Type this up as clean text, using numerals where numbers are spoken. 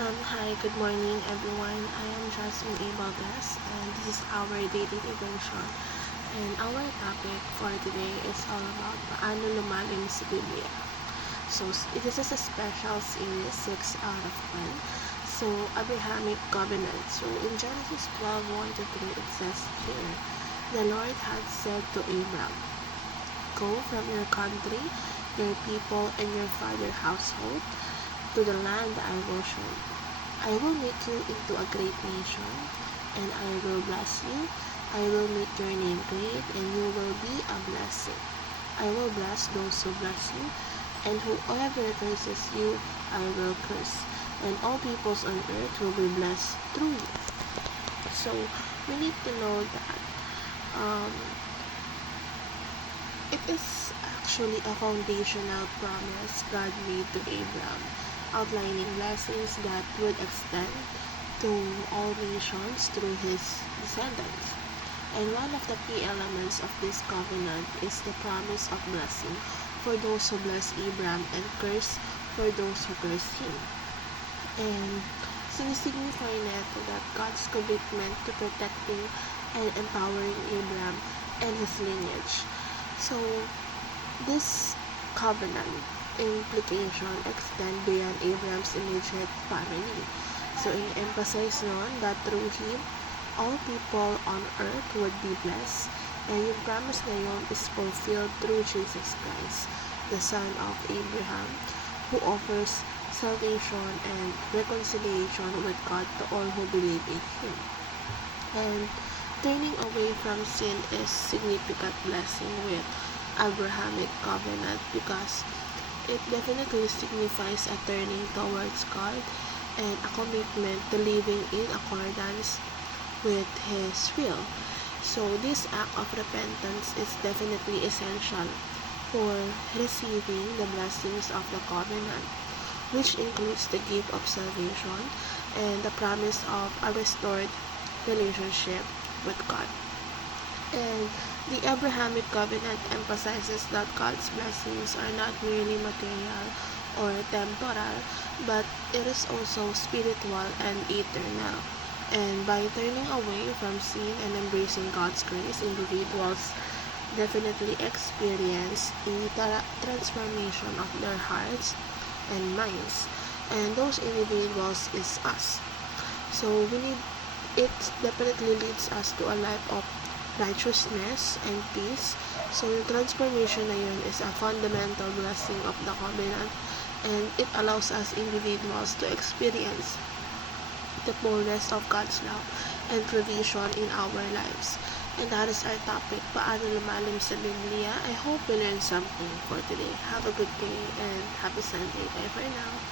Hi, good morning everyone. I am Jasmine A. Valdez and this is our daily devotion. And our topic for today is all about paano lumalim sa Biblia. This is a special series, 6 out of 10. So, Abrahamic Covenant. So, in Genesis 12:1-3, it says here, the Lord had said to Abram, go from your country, your people, and your father's household to the land I will show you. I will make you into a great nation, and I will bless you. I will make your name great, and you will be a blessing. I will bless those who bless you, and whoever curses you, I will curse. And all peoples on earth will be blessed through you. So, we need to know that it is actually a foundational promise God made to Abraham, outlining blessings that would extend to all nations through his descendants. And one of the key elements of this covenant is the promise of blessing for those who bless Abraham and curse for those who curse him. And sinisignify nito that God's commitment to protecting and empowering Abraham and his lineage. So, this covenant implication extend beyond Abraham's immediate family. So, in-emphasize nun that through him, all people on earth would be blessed, and yung promise na yun is fulfilled through Jesus Christ, the Son of Abraham, who offers salvation and reconciliation with God to all who believe in him. And turning away from sin is significant blessing with Abrahamic covenant because it definitely signifies a turning towards God and a commitment to living in accordance with His will. So this act of repentance is definitely essential for receiving the blessings of the covenant, which includes the gift of salvation and the promise of a restored relationship with God. And the Abrahamic covenant emphasizes that God's blessings are not merely material or temporal, but it is also spiritual and eternal. And by turning away from sin and embracing God's grace, individuals definitely experience a transformation of their hearts and minds. And those individuals is us. So it definitely leads us to a life of righteousness and peace. So yung transformation na yun is a fundamental blessing of the covenant, and it allows us individuals to experience the fullness of God's love and provision in our lives. And that is our topic, paano lumalim sa Biblia. I hope you learned something for today. Have a good day and happy Sunday. Bye for now.